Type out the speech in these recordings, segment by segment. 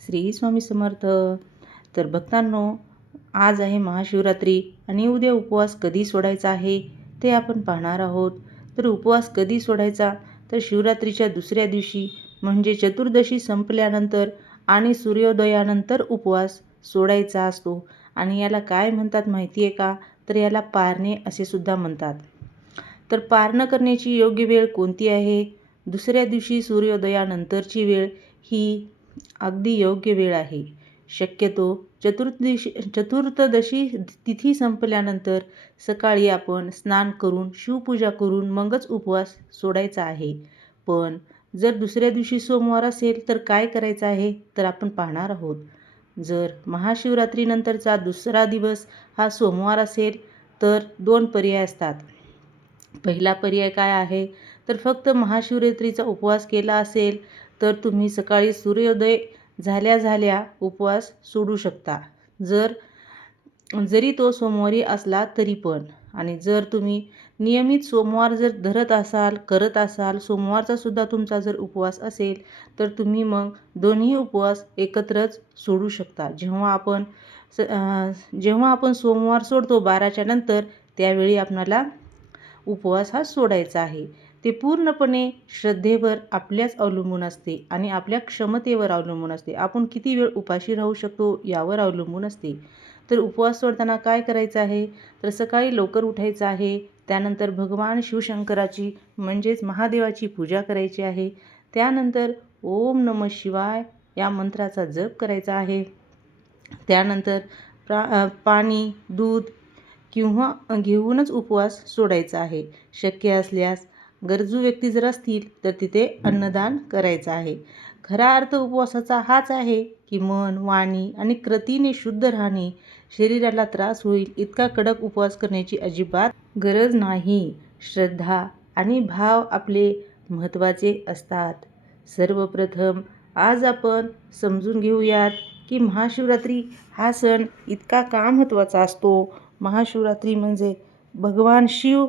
श्री स्वामी समर्थ. तर भक्तांनो आज आहे महाशिवरात्री आणि उद्या उपवास कधी सोडायचा आहे ते आपण पाहणार आहोत. तर उपवास कधी सोडायचा? तर शिवरात्रीच्या दुसऱ्या दिवशी म्हणजे चतुर्दशी संपल्यानंतर आणि सूर्योदयानंतर उपवास सोडायचा असतो. आणि याला काय म्हणतात माहिती आहे का? तर याला पारणे असे सुद्धा म्हणतात. तर पारणं करण्याची योग्य वेळ कोणती आहे? दुसऱ्या दिवशी सूर्योदयानंतरची वेळ ही अगदी योग्य वेळ आहे. शक्यतो चतुर्दशी चतुर्थदशी तिथी संपल्यानंतर सकाळी आपण स्नान करून शिवपूजा करून मगच उपवास सोडायचा आहे. पण जर दुसऱ्या दिवशी सोमवार असेल तर काय करायचं आहे तर आपण पाहणार आहोत. जर महाशिवरात्रीनंतरचा दुसरा दिवस हा सोमवार असेल तर दोन पर्याय असतात. पहिला पर्याय काय आहे? तर फक्त महाशिवरात्रीचा उपवास केला असेल तर तुम्ही सकाळी सूर्योदय झाल्या झाल्या उपवास सोडू शकता. जर जरी तो सोमवारी असला तरी पण. आणि जर तुम्ही नियमित सोमवार जर धरत असाल करत असाल सोमवारचा सुद्धा तुमचा जर उपवास असेल तर तुम्ही मग दोन्ही उपवास एकत्रच सोडू शकता. जेव्हा आपण स जेव्हा आपण सोमवार सोडतो बाराच्या नंतर त्यावेळी आपणाला उपवास हा सोडायचा आहे. ते पूर्णपणे श्रद्धेवर आपल्याच अवलंबून असते आणि आपल्या क्षमतेवर अवलंबून असते. आपण किती वेळ उपाशी राहू शकतो यावर अवलंबून असते. तर उपवास सोडताना काय करायचं आहे? तर सकाळी लवकर उठायचं आहे. त्यानंतर भगवान शिवशंकराची म्हणजेच महादेवाची पूजा करायची आहे. त्यानंतर ओम नम शिवाय या मंत्राचा जप करायचा आहे. त्यानंतर प्रा पाणी दूध किंवा घेऊनच उपवास सोडायचा आहे. शक्य असल्यास गरजू व्यक्ती जर असतील तर तिथे अन्नदान करायचं आहे. खरा अर्थ उपवासाचा हाच आहे की मन वाणी आणि कृतीने शुद्ध राहणे शरीराला त्रास होईल इतका कडक उपवास करण्याची अजिबात गरज नाही. श्रद्धा आणि भाव आपले महत्त्वाचे असतात. सर्वप्रथम आज आपण समजून घेऊयात की महाशिवरात्री हा सण इतका का महत्त्वाचा असतो? महाशिवरात्री म्हणजे भगवान शिव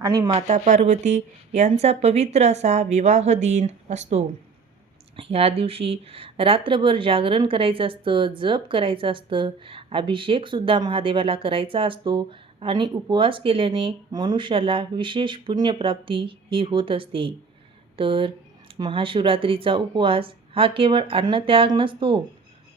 आणि माता पार्वती यांचा पवित्र असा विवाह दिन असतो. ह्या दिवशी रात्रभर जागरण करायचं असतं जप करायचं असतं अभिषेकसुद्धा महादेवाला करायचा असतो आणि उपवास केल्याने मनुष्याला विशेष पुण्यप्राप्ती ही होत असते. तर महाशिवरात्रीचा उपवास हा केवळ अन्नत्याग नसतो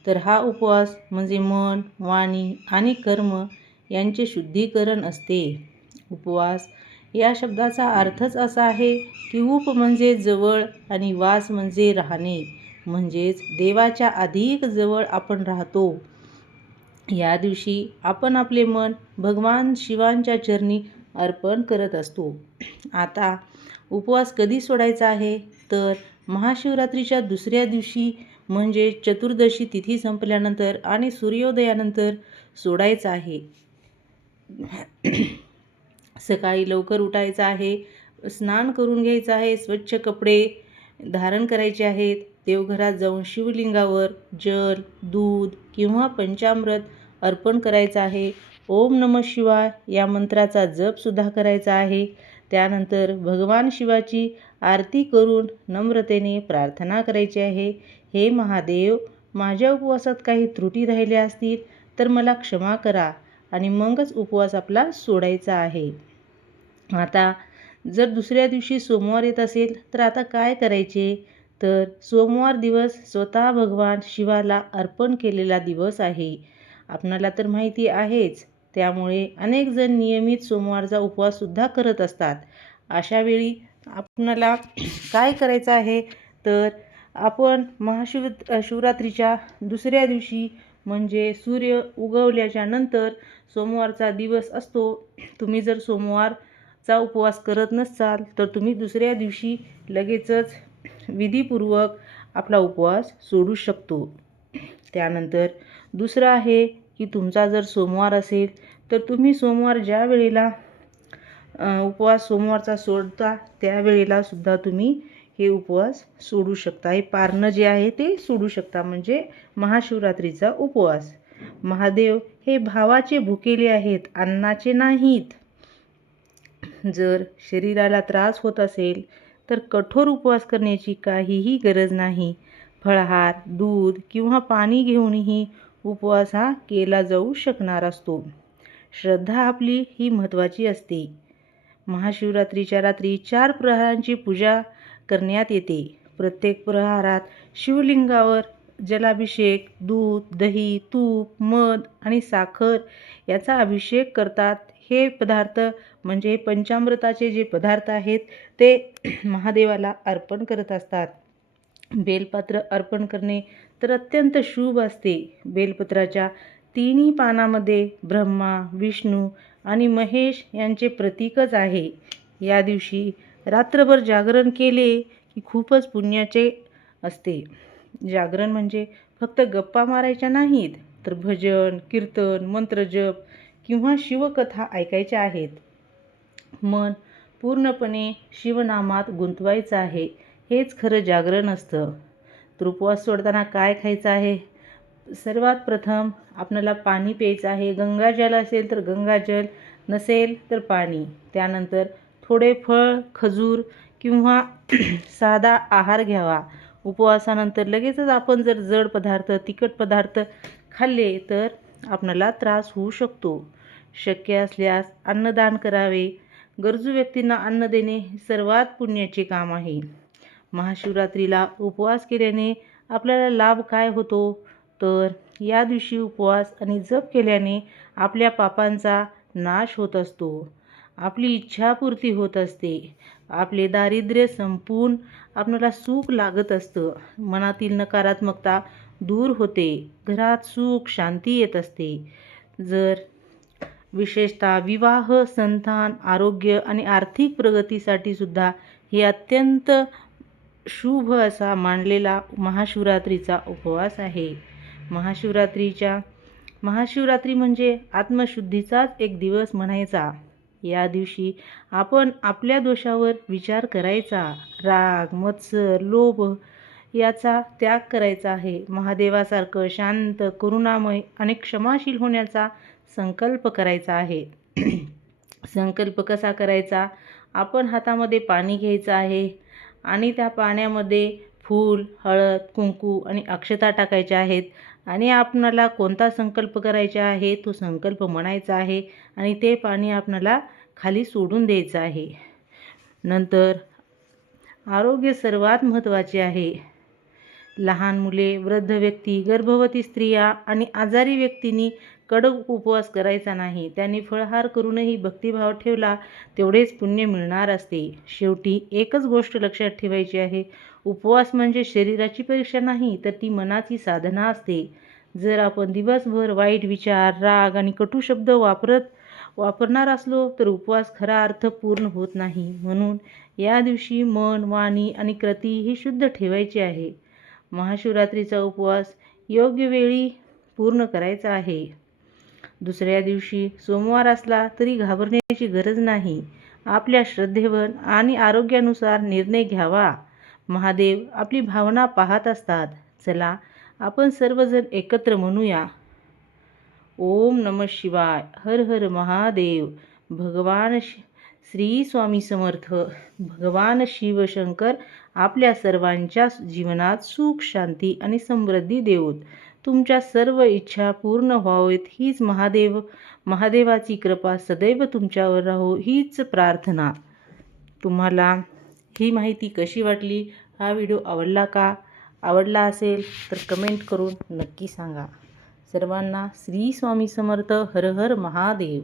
तर हा उपवास म्हणजे मन वाणी आणि कर्म यांचे शुद्धीकरण असते. उपवास या शब्दाचा अर्थच असा आहे की उप म्हणजे जवळ आणि वास म्हणजे राहणे म्हणजेच देवाच्या अधिक जवळ आपण राहतो. या दिवशी आपण आपले मन भगवान शिवांच्या चरणी अर्पण करत असतो. आता उपवास कधी सोडायचा आहे? तर महाशिवरात्रीच्या दुसऱ्या दिवशी म्हणजे चतुर्दशी तिथी संपल्यानंतर आणि सूर्योदयानंतर सोडायचा आहे. सकाळी लवकर उठायचं आहे स्नान करून घ्यायचं आहे स्वच्छ कपडे धारण करायचे आहेत. देवघरात जाऊन शिवलिंगावर जल दूध किंवा पंचामृत अर्पण करायचं आहे. ओम नम शिवाय या मंत्राचा जपसुद्धा करायचा आहे. त्यानंतर भगवान शिवाची आरती करून नम्रतेने प्रार्थना करायची आहे. हे महादेव माझ्या उपवासात काही त्रुटी राहिल्या असतील तर मला क्षमा करा आणि मगच उपवास आपला सोडायचा आहे. आता जर दुसऱ्या दिवशी सोमवार येत असेल तर आता काय करायचे? तर सोमवार दिवस स्वतः भगवान शिवाला अर्पण केलेला दिवस आहे. आपणाला तर माहिती आहेच त्यामुळे अनेक जण नियमित सोमवारचा उपवाससुद्धा करत असतात. अशावेळी आपणाला काय करायचं आहे? तर आपण महाशिव शिवरात्रीच्या दुसऱ्या दिवशी म्हणजे सूर्य उगवल्याच्या नंतर सोमवारचा दिवस असतो. तुम्ही जर सोमवार चा उपवास करत नसाल तर तुम्ही दुसऱ्या दिवशी लगेचच विधीपूर्वक आपला उपवास सोडू शकतो. त्यानंतर दुसरं आहे की तुमचा जर सोमवार असेल तर तुम्ही सोमवार ज्या वेळेला उपवास सोमवारचा सोडता त्यावेळेला सुद्धा तुम्ही हे उपवास सोडू शकता. हे पारणं जे आहे ते सोडू शकता म्हणजे महाशिवरात्रीचा उपवास. महादेव हे भावाचे भुकेले आहेत अन्नाचे नाहीत. जर शरीराला त्रास होत असेल तर कठोर उपवास करण्याची काहीही गरज नाही. फळहार दूध किंवा पाणी घेऊनही उपवास हा केला जाऊ शकणार असतो. श्रद्धा आपली ही महत्त्वाची असते. महाशिवरात्रीच्या रात्री चार प्रहारांची पूजा करण्यात येते. प्रत्येक प्रहारात शिवलिंगावर जलाभिषेक दूध दही तूप मध आणि साखर याचा अभिषेक करतात. हे पदार्थ म्हणजे पंचामृताचे जे पदार्थ आहेत ते महादेवाला अर्पण करत असतात. बेलपत्र अर्पण करणे तर अत्यंत शुभ असते. बेलपत्राच्या तिन्ही पानामध्ये ब्रह्मा विष्णू आणि महेश यांचे प्रतीकच आहे. या दिवशी रात्रभर जागरण केले की खूपच पुण्याचे असते. जागरण म्हणजे फक्त गप्पा मारायच्या नाहीत तर भजन कीर्तन मंत्रजप किंवा शिवकथा ऐकायच्या आहेत. मन पूर्णपणे शिवनामात गुंतवायचं आहे हेच खरं जागरण असतं. तर उपवास सोडताना काय खायचं आहे? सर्वात प्रथम आपल्याला पाणी प्यायचं आहे. गंगाजल असेल तर गंगाजल नसेल तर पाणी. त्यानंतर थोडे फळ खजूर किंवा साधा आहार घ्यावा. उपवासानंतर लगेचच आपण जर जड पदार्थ तिखट पदार्थ खाल्ले तर आपणाला त्रास होऊ शकतो. शक्य असल्यास अन्नदान करावे. गरजू व्यक्तींना अन्न देणे हे सर्वात पुण्याचे काम आहे. महाशिवरात्रीला उपवास केल्याने आपल्याला लाभ काय होतो? तर या दिवशी उपवास आणि जप केल्याने आपल्या पापांचा नाश होत असतो. आपली इच्छापूर्ती होत असते. आपले दारिद्र्य संपून आपल्याला सुख लागत असतं. मनातील नकारात्मकता दूर होते. घरात सुख शांती येत असते. जर विशेषतः विवाह संतान आरोग्य आणि आर्थिक प्रगतीसाठी सुद्धा हे अत्यंत शुभ असा मानलेला महाशिवरात्रीचा उपवास आहे. महाशिवरात्रीच्या महाशिवरात्री म्हणजे आत्मशुद्धीचाच एक दिवस म्हणायचा. या दिवशी आपण आपल्या दोषावर विचार करायचा. राग मत्सर लोभ याचा त्याग करायचा आहे. महादेवासारखं शांत करुणामय आणि क्षमाशील होण्याचा संकल्प करायचा आहे. संकल्प कसा करायचा? आपण हातामध्ये पाणी घ्यायचं आहे आणि त्या पाण्यामध्ये फूल हळद कुंकू आणि अक्षता टाकायच्या आहेत आणि आपणाला कोणता संकल्प करायचा आहे? तो संकल्प म्हणायचा आहे आणि ते पाणी आपणाला खाली सोडून द्यायचं आहे. नंतर आरोग्य सर्वात महत्त्वाचे आहे. लहान मुले वृद्ध व्यक्ती गर्भवती स्त्रिया आणि आजारी व्यक्तींनी कडक उपवास करायचा नाही. त्यांनी फळहार करूनही भक्तिभाव ठेवला तेवढेच पुण्य मिळणार असते. शेवटी एकच गोष्ट लक्षात ठेवायची आहे. उपवास म्हणजे शरीराची परीक्षा नाही तर ती मनाची साधना असते. जर आपण दिवसभर वाईट विचार राग आणि कटू शब्द वापरत वापरणार असलो तर उपवास खरा अर्थ पूर्ण होत नाही. म्हणून या दिवशी मन वाणी आणि कृती ही शुद्ध ठेवायची आहे. महाशिवरात्रीचा उपवास योग्य वेळी पूर्ण करायचा आहे. दुसऱ्या दिवशी सोमवार असला तरी घाबरण्याची गरज नाही. आपल्या श्रद्धेवर आणि आरोग्यानुसार निर्णय घ्यावा. महादेव आपली भावना पाहत असतात. चला आपण सर्वजण एकत्र म्हणूया. ओम नम शिवाय. हर हर महादेव. भगवान श्री स्वामी समर्थ. भगवान शिवशंकर आपल्या सर्वांच्या जीवनात सुख शांती आणि समृद्धी देऊत तुमच्या सर्व इच्छा पूर्ण व्हावेत. हीच महादेव महादेवाची कृपा. सदैव तुमच्यावर राहो हीच प्रार्थना. तुम्हाला ही माहिती कशी वाटली? हा व्हिडिओ आवडला का? आवडला असेल तर कमेंट करून नक्की सांगा. सर्वांना श्री स्वामी समर्थ हर हर महादेव.